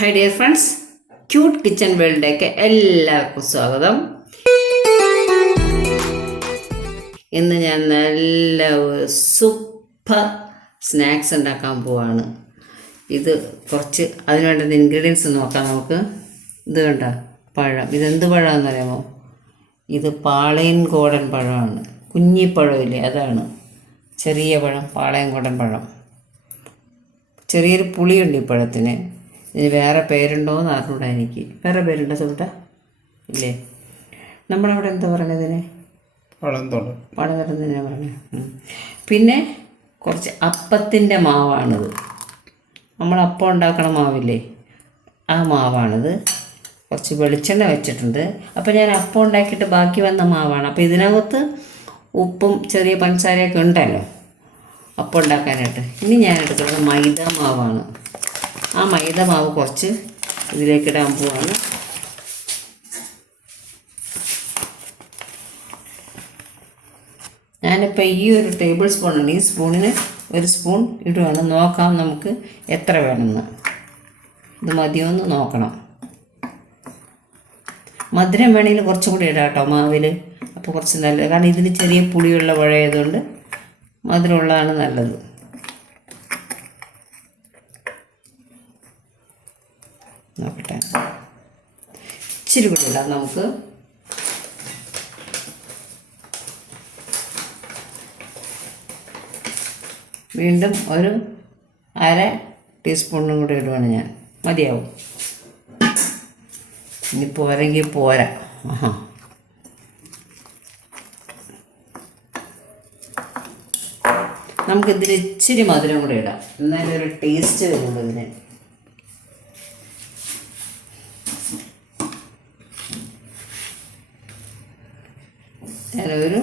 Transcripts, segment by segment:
Hi dear friends cute kitchen വേൾഡിലേക്ക് എല്ലാവർക്കും സ്വാഗതം. ഇന്ന് ഞാൻ നല്ല സൂപ്പർ സ്നാക്സ് ഉണ്ടാക്കാൻ പോവാണ്. ഇത് കുറച്ച് അതിന് ഇൻഗ്രീഡിയൻസ് നോക്കാം നമുക്ക്. ഇത് കണ്ട? പഴം. ഇതെന്ത് പഴമാണെന്ന് അറിയാമോ? ഇത് പാളയൻ കോടൻ പഴമാണ്. കുഞ്ഞിപ്പഴമില്ലേ അതാണ്. ചെറിയ പഴം പാളയൻ കോടൻ പഴം. ചെറിയൊരു പുളിയുണ്ട് ഈ പഴത്തിന്. ഇതിന് വേറെ പേരുണ്ടോ എന്ന് അറിഞ്ഞൂടാ എനിക്ക്. വേറെ പേരുണ്ടോ സുഹൃത്ത? ഇല്ലേ? നമ്മളവിടെ എന്താ പറയണത് ഇതിന് പഴം തരുന്നതിനാ പറഞ്ഞത് പിന്നെ കുറച്ച് അപ്പത്തിന്റെ മാവാണിത്. നമ്മൾ അപ്പം ഉണ്ടാക്കണ മാവില്ലേ? ആ മാവാണിത്. കുറച്ച് വെളിച്ചെണ്ണ വെച്ചിട്ടുണ്ട്. അപ്പോൾ ഞാൻ അപ്പം ഉണ്ടാക്കിയിട്ട് ബാക്കി വന്ന മാവാണ്. അപ്പോൾ ഇതിനകത്ത് ഉപ്പും ചെറിയ പഞ്ചസാരയൊക്കെ ഉണ്ടല്ലോ. അപ്പം ഉണ്ടാക്കാനായിട്ട്. ഇനി ഞാൻ എടുക്കുന്നത് മൈദ മാവാണ്. ആ മൈദ മാവ് കുറച്ച് ഇതിലേക്ക് ഇടാൻ പോവാണ്. ഞാനിപ്പോൾ ഈ ഒരു ടേബിൾ സ്പൂൺ ഉണ്ട് ഈ സ്പൂണിന് ഒരു സ്പൂൺ ഇടുവാണ്. നോക്കാം നമുക്ക് എത്ര വേണമെന്ന്. ഇത് മതിയോന്ന് നോക്കണം. മധുരം വേണമെങ്കിൽ കുറച്ചും കൂടി ഇടാം കേട്ടോ മാവിൽ അപ്പോൾ കുറച്ച് നല്ലത്. കാരണം ഇതിന് ചെറിയ പുളിയുള്ള പുഴയതുകൊണ്ട് മധുരമുള്ളതാണ് നല്ലത്. നോക്കട്ടെ. ഇച്ചിരി കൂടി ഇടാം നമുക്ക്. വീണ്ടും ഒരു അര ടീസ്പൂണും കൂടി ഇടുവാണ് ഞാൻ. മതിയാവും. ഇനി പോരെങ്കിൽ പോരാ. ആഹാ. നമുക്കിതിൽ ഇച്ചിരി മധുരം കൂടി ഇടാം. എന്നാലും ഒരു ടേസ്റ്റ് വരുള്ളൂ ഇതിന്. ഞാനൊരു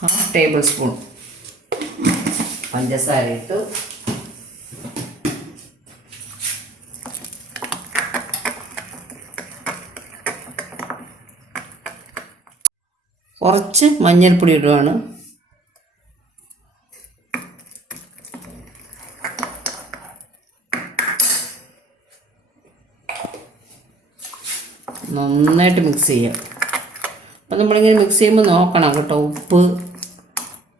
ഹാഫ് ടേബിൾ സ്പൂൺ പഞ്ചസാര ഇട്ടു. കുറച്ച് മഞ്ഞൾപ്പൊടി ഇടുവാണ്. നന്നായിട്ട് മിക്സ് ചെയ്യാം. അപ്പം നമ്മളിങ്ങനെ മിക്സ് ചെയ്യുമ്പോൾ നോക്കണം കേട്ടോ. ഉപ്പ്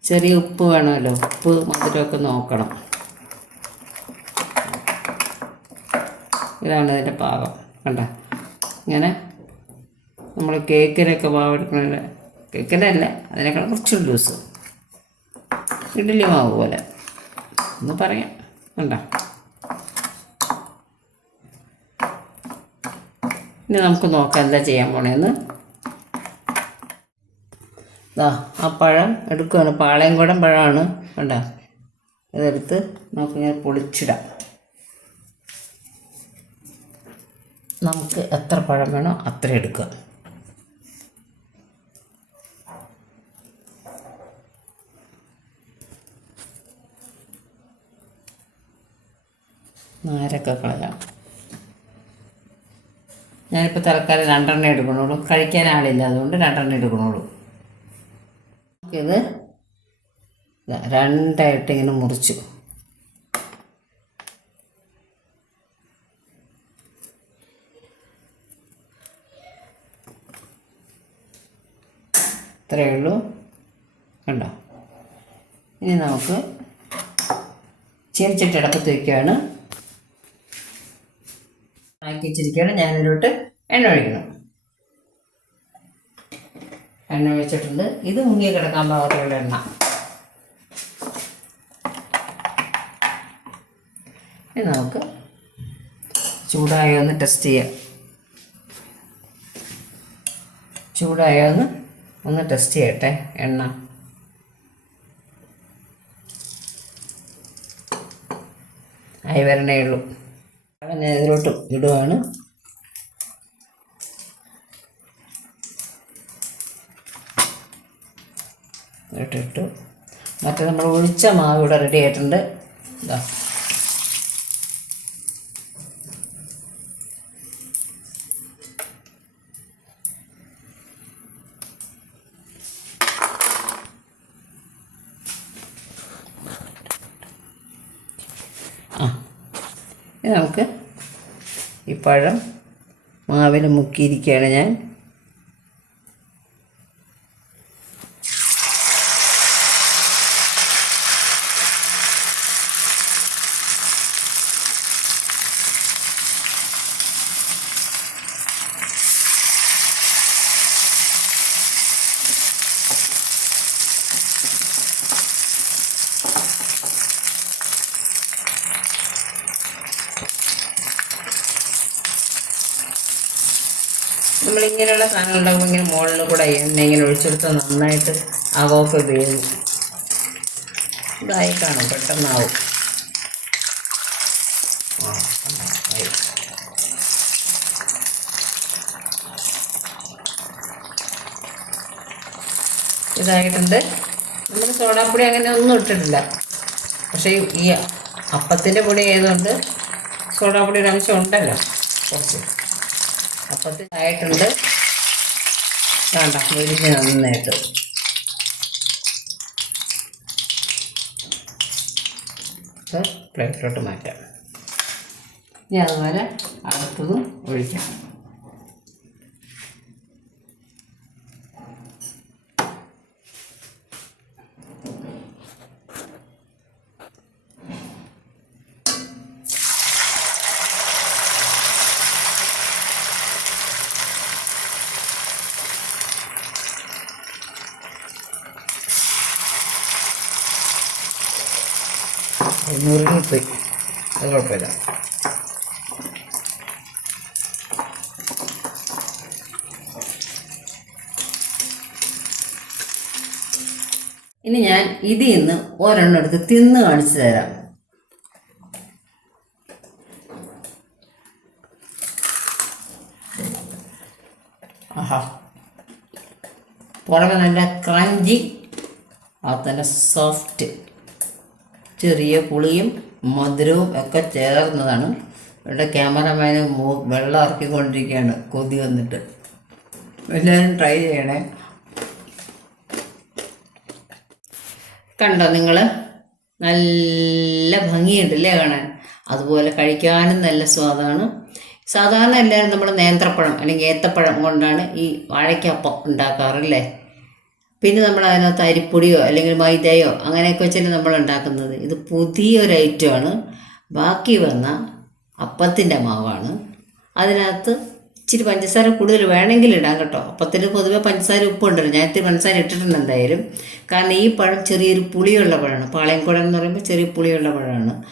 ചെറിയ ഉപ്പ് വേണമല്ലോ. ഉപ്പ് മധുരമൊക്കെ നോക്കണം. ഇതാണ് ഇതിന്റെ പാകം. കണ്ട? ഇങ്ങനെ നമ്മൾ കേക്കിനൊക്കെ മാവെടുക്കണ കേക്കിനല്ല അതിനേക്കാൾ കുറച്ച് ലൂസ് ഇഡ്ഡലി മാവ് പോലെ. ഒന്ന് പറയാം. കണ്ട? ഇനി നമുക്ക് നോക്കാം എന്താ ചെയ്യാൻ പോണേന്ന്. ദാ ആ പഴം എടുക്കുകയാണ് പാളയംകുടം പഴമാണ്. കണ്ട? ഇതെടുത്ത് നമുക്കിങ്ങനെ പൊളിച്ചിടാം. നമുക്ക് എത്ര പഴം വേണോ അത്ര എടുക്കുക നാരൊക്കെ കളയാം. ഞാനിപ്പോൾ തൽക്കാലം രണ്ടെണ്ണം എടുക്കണുള്ളൂ. കഴിക്കാൻ ആളില്ല. അതുകൊണ്ട് രണ്ടെണ്ണം എടുക്കണുള്ളൂ. ദാ രണ്ടായിട്ട് ഇങ്ങനെ മുറിച്ചു. ഇത്രയേ ഉള്ളൂ. കണ്ടോ? ഇനി നമുക്ക് ചീനിച്ചട്ടി അടപ്പത്ത് വയ്ക്കുകയാണ് ആക്കി വെച്ചിരിക്കുകയാണ്. ഞാനിതിലോട്ട് എണ്ണ ഒഴിക്കണം എണ്ണ വെച്ചിട്ടുണ്ട്. ഇത് മുങ്ങി കിടക്കാൻ പാകത്തിലുള്ള എണ്ണ. ഇനി നമുക്ക് ചൂടായോ എന്ന് ടെസ്റ്റ് ചെയ്യാം. ചൂടായോ എന്ന് ഒന്ന് ടെസ്റ്റ് ചെയ്യട്ടെ എണ്ണ. ആയി വരണേ ഉള്ളൂ. ഞാൻ ഇതിലോട്ട് ഇടുവാണ്. ഇട്ടിട്ടു. മറ്റേ നമ്മൾ ഒഴിച്ച മാവ് ഇവിടെ റെഡി ആയിട്ടുണ്ട്. ഇതാ നമുക്ക് ഈ പഴം മാവിൽ മുക്കിയിരിക്കുകയാണ് ഞാൻ. നമ്മളിങ്ങനെയുള്ള സാധനം ഉണ്ടാകുമ്പോൾ ഇങ്ങനെ മുകളിൽ കൂടെ എണ്ണ ഇങ്ങനെ ഒഴിച്ചെടുത്ത് നന്നായിട്ട് അകമൊക്കെ വേവും ഇതായി കാണും പെട്ടെന്നാവും. ഇതായിട്ടുണ്ട്. നമ്മൾ സോഡാപ്പൊടി അങ്ങനെ ഒന്നും ഇട്ടിട്ടില്ല. പക്ഷേ ഈ അപ്പത്തിന്റെ പൊടി ആയതുകൊണ്ട് സോഡാപ്പൊടിയുടെ അംശം ഉണ്ടല്ലോ കുറച്ച്. അപ്പത്തിനായിട്ടുണ്ട് വേണ്ട മുരിഞ്ഞ് നന്നായിട്ട് പ്ലേറ്റിലോട്ട് മാറ്റാം. ഇനി അതുപോലെ അടുത്തതും ഒഴിക്കാം. നുറുങ്ങിപ്പോയി അത് കുഴപ്പമില്ല. ഇനി ഞാൻ ഇതിൽ നിന്ന് ഒരെണ്ണം എടുത്ത് തിന്ന് കാണിച്ചു തരാം. ആഹാ. പുറമെ നല്ല ക്രഞ്ചി അത് തന്നെ സോഫ്റ്റ്. ചെറിയ പുളിയും മധുരവും ഒക്കെ ചേർന്നതാണ്. ഇവിടെ ക്യാമറമാന് വെള്ളം ഇറക്കിക്കൊണ്ടിരിക്കുകയാണ്. കൊതി വന്നിട്ട്. എല്ലാവരും ട്രൈ ചെയ്യണേ. കണ്ടോ നിങ്ങൾ നല്ല ഭംഗിയുണ്ട് ഭംഗിയുണ്ടല്ലേ കാണാൻ? അതുപോലെ കഴിക്കാനും നല്ല സ്വാദാണ്. സാധാരണ എല്ലാവരും നമ്മൾ നേന്ത്രപ്പഴം അല്ലെങ്കിൽ ഏത്തപ്പഴം കൊണ്ടാണ് ഈ വാഴയ്ക്കപ്പം ഉണ്ടാക്കാറല്ലേ പിന്നെ നമ്മൾ അതിനകത്ത് അരിപ്പൊടിയോ അല്ലെങ്കിൽ മൈദയോ അങ്ങനെയൊക്കെ വെച്ചിട്ട് നമ്മൾ ഉണ്ടാക്കുന്നത്. ഇത് പുതിയൊരു ഐറ്റമാണ് ബാക്കി വന്ന അപ്പത്തിന്റെ മാവാണ്. അതിനകത്ത് ഇച്ചിരി പഞ്ചസാര കൂടുതൽ വേണമെങ്കിൽ ഇടാം കേട്ടോ. അപ്പത്തിന് പൊതുവെ പഞ്ചസാര ഉപ്പുണ്ടല്ലോ ഞാൻ ഇത്തിരി പഞ്ചസാര ഇട്ടിട്ടുണ്ട് എന്തായാലും. കാരണം ഈ പഴം ചെറിയൊരു പുളിയുള്ള പഴമാണ്. പാളയംകുടം എന്ന് പറയുമ്പോൾ ചെറിയ പുളിയുള്ള പഴമാണ്.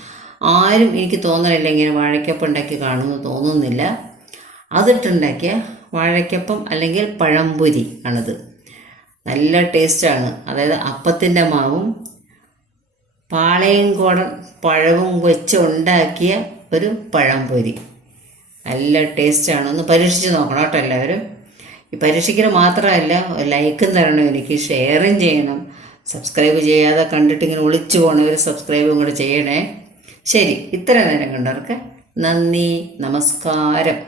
ആരും എനിക്ക് തോന്നലില്ല ഇങ്ങനെ വാഴയ്ക്കപ്പം ഉണ്ടാക്കി കാണുമെന്ന് തോന്നുന്നില്ല. അതിട്ടുണ്ടാക്കിയ വാഴയ്ക്കപ്പം അല്ലെങ്കിൽ പഴംപൊരി ആണിത്. നല്ല ടേസ്റ്റാണ്. അതായത് അപ്പത്തിന്റെ മാവും പാളയംകോടൻ പഴവും വെച്ച് ഉണ്ടാക്കിയ ഒരു പഴംപൊരി നല്ല ടേസ്റ്റാണ്. ഒന്ന് പരീക്ഷിച്ച് നോക്കണം കേട്ടോ എല്ലാവരും. ഈ പരീക്ഷിക്കൽ മാത്രമല്ല ലൈക്കും തരണം എനിക്ക് ഷെയറും ചെയ്യണം. സബ്സ്ക്രൈബ് ചെയ്യാതെ കണ്ടിട്ട് ഇങ്ങനെ ഒളിച്ചു പോകണവർ സബ്സ്ക്രൈബും കൂടെ ചെയ്യണേ. ശരി ഇത്ര നേരം കണ്ടവർക്ക് നന്ദി നമസ്കാരം.